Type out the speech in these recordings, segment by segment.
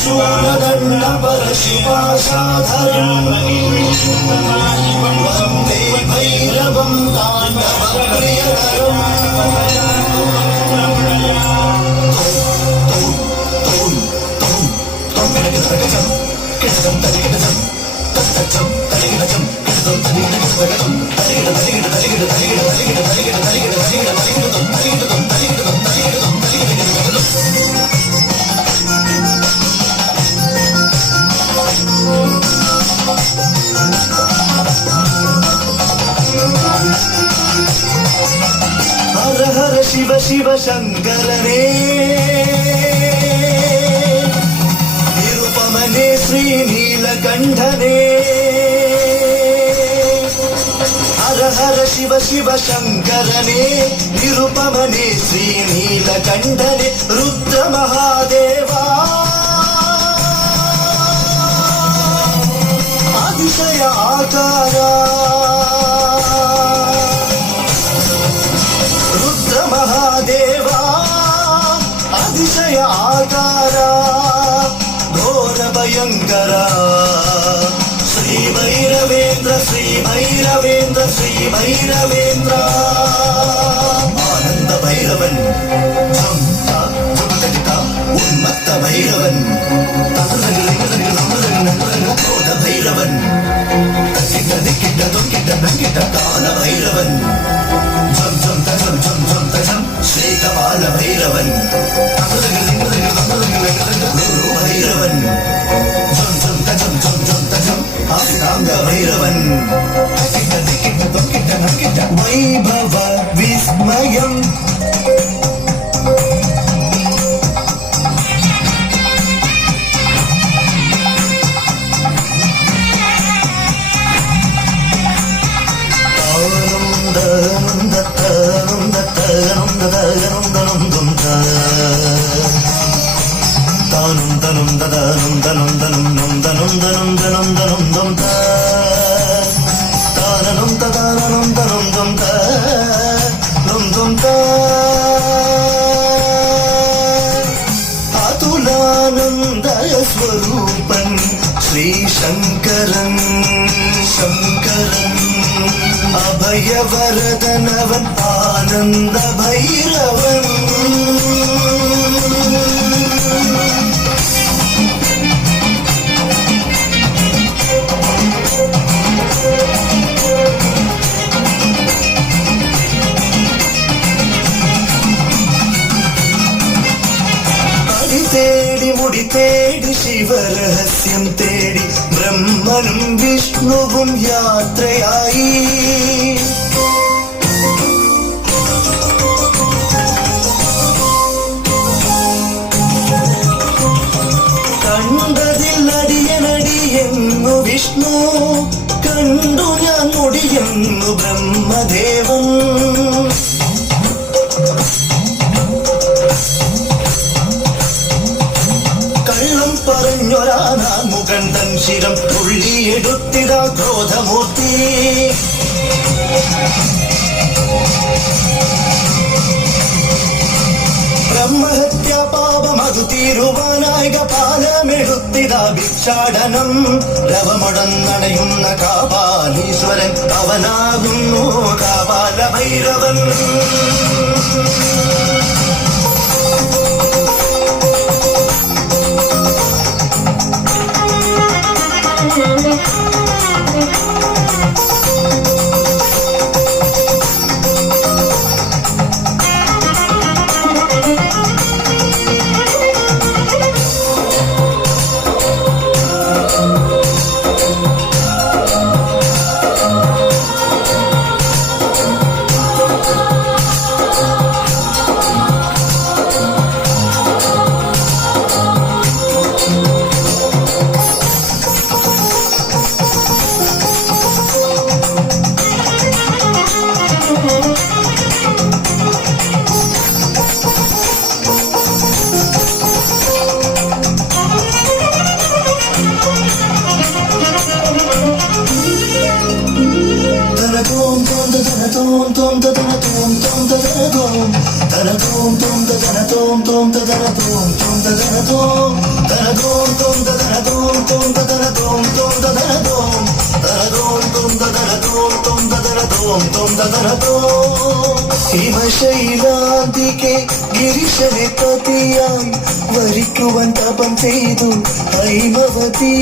शूलदण्ड परशुपाशाधरम् वन्दे भैरवं ताण्डवप्रियकरम् हर हर शिव शिव शङ्करने निरुपमने श्रीनीलकण्ठने हर हर शिव शिव शङ्करने निरुपमने श्रीनीलकण्ठने रुद्रमहादेवा அதிசய ஆகாரா ருத்ர மகாதேவா அதிசய ஆகாரா ಘೋರ ಭಯಂಕರ ಶ್ರೀ ಭೈರವೇಂದ್ರ ಶ್ರೀ ಭೈರವೇಂದ್ರ ಶ್ರೀ ಭೈರವೇಂದ್ರ ಆನಂದ ಭೈರವನ್ ಉನ್ಮತ್ತ ಭೈರವನ್ ಕ್ರೋಧ ಭೈರವನ್ ಕಿಟ್ಟ ತೊಕ್ಕಿಟ್ಟ ನಂಗಿಟ್ಟ ಕಾಲ ಭೈರವನ್ ಝಂ ಝಂ ತಜಂ ಝಂ ಝಂ ತಜಂ ಶ್ರೀಕಪಾಲ ಭೈರವನ್ ಗುರು ಭೈರವನ್ ಝಂ ಝಂ ತಜಂ ಝಂ ಝಂ ತಜಂ ಆಸ್ತಾಂಗ ಭೈರವನ್ ಕಿಟ್ಟ ತೊಕ್ಕಿಟ್ಟ ನಂಗಿಟ್ಟ ವೈಭವ ವಿಸ್ಮಯಂ അതുലാനന്ദയ സ്വരൂപൻ ശ്രീ ശങ്കരൻ ശങ്കരൻ അഭയവരദനവൻ ആനന്ദ ഭൈരവൻ തേടി മുടി തേടി ശിവരഹസ്യം തേടി ബ്രഹ്മനും വിഷ്ണുവും യാത്രയായി കണ്ടതിൽ അടിയനടിയെന്നു വിഷ്ണു കണ്ടു ഞാൻ മുടിയെന്നു ബ്രഹ്മദേവൻ പറഞ്ഞൊരാനാൻ മുകണ്ടൻ ശിരം തുള്ളിയെടുത്തിട ക്രോധമൂർത്തി ബ്രഹ്മഹത്യ പാപമതു തീരുവാനായിക പാലമെടുത്തിട ഭിക്ഷാടനം രവമടന്നണയുന്ന കാപാലീശ്വരൻ അവനാകുന്നു കാപാല ഭൈരവൻ സദനതോ ഹിമശൈലാന്തികെ ഗിരിശനെ പതിയായി വരിക്കുവാൻ തപം ചെയ്തു ഹൈമവതി.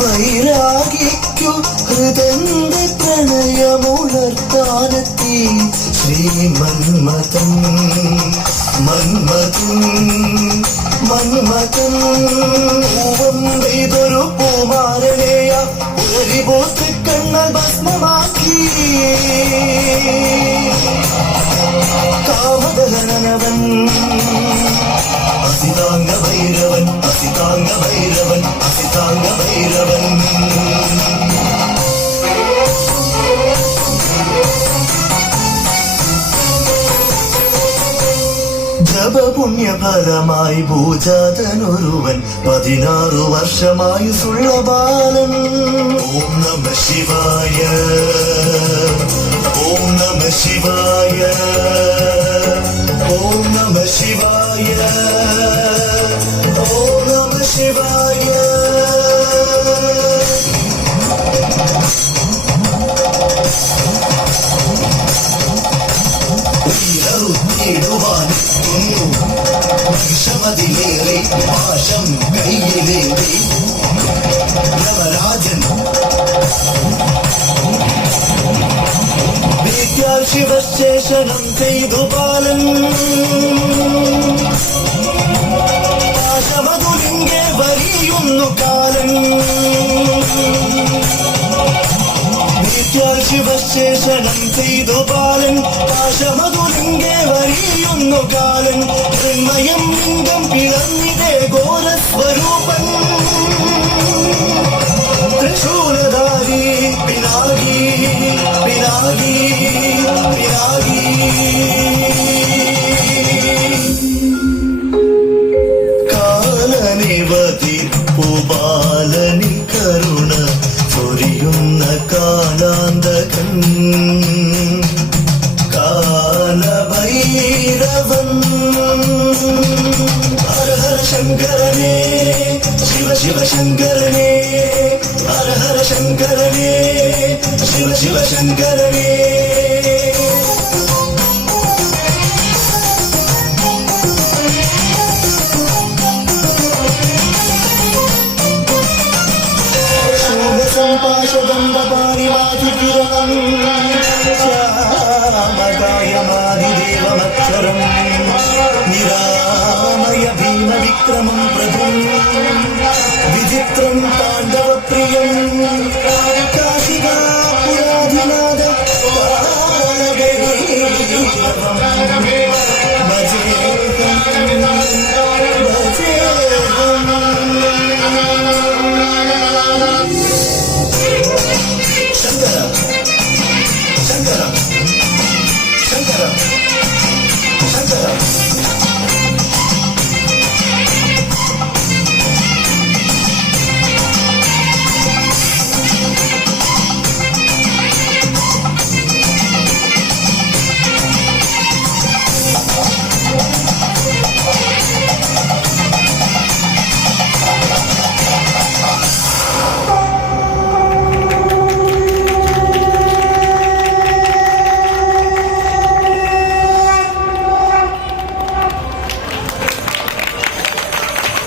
വൈരാഗിക്കു ഹൃദന്ത പ്രണയമുണർത്താനെത്തി ശ്രീമന്മഥൻ മന്മഥൻ മന്മഥൻ വന്തൊരു പൂമാരനെയ ഉലരിപോത്ത് കണ്ണൽ ഭസ്മമാക്കി കാമദഹനവൻ അസിതാംഗ ഭൈരവൻ അസിതാംഗ ഭൈരവൻ അസിതാംഗ ഭൈരവൻ. ജപപുണ്യഫലമായി ഭൂജാതനൊരുവൻ 16 വർഷമായുസുള്ള ബാലൻ. ഓം നമ ശിവായ ഓം നമ ശിവായ ഓം നമ ശിവായ ഓം നമ ശിവായ. ടുവാൻ വിഷമതിലേറെ പാശം കയ്യിലേറി യമരാജൻ വിദ്യാൽ ശിവശേഷനം ചെയ്തു ബാലൻ. പാശമതുലിംഗെ വരിയുന്നു കാലൻ. വിദ്യാൽ ശിവശേഷനം ചെയ്തു ബാലൻ. പാശമതുലിംഗെ വരിയുന്നു കാലൻ. ഹൃന്മയം ലിംഗം പിളർന്നിതേ ഘോരസ്വരൂപൻ. ത്രിശൂലധാരി പിനാകി പിനാകി പിനാകി. കാലനിവതി പൂബാലനി കരുണ ചൊരിയുന്ന കാലാന്തകൻ കാലഭൈരവൻ. ഹര ഹര ശങ്കരനേ ശിവ ശിവ ശങ്കരനേ ഹര ഹര ശങ്കരനേ ശിവ ശിവ ശങ്കരനേ. പാശദണ്ഡപാണിമാതികിരണം ശ്യാമകായമാതിദേവമക്ഷരം നിരാമയ ഭീമവിക്രമം പ്രഭും വിചിത്രം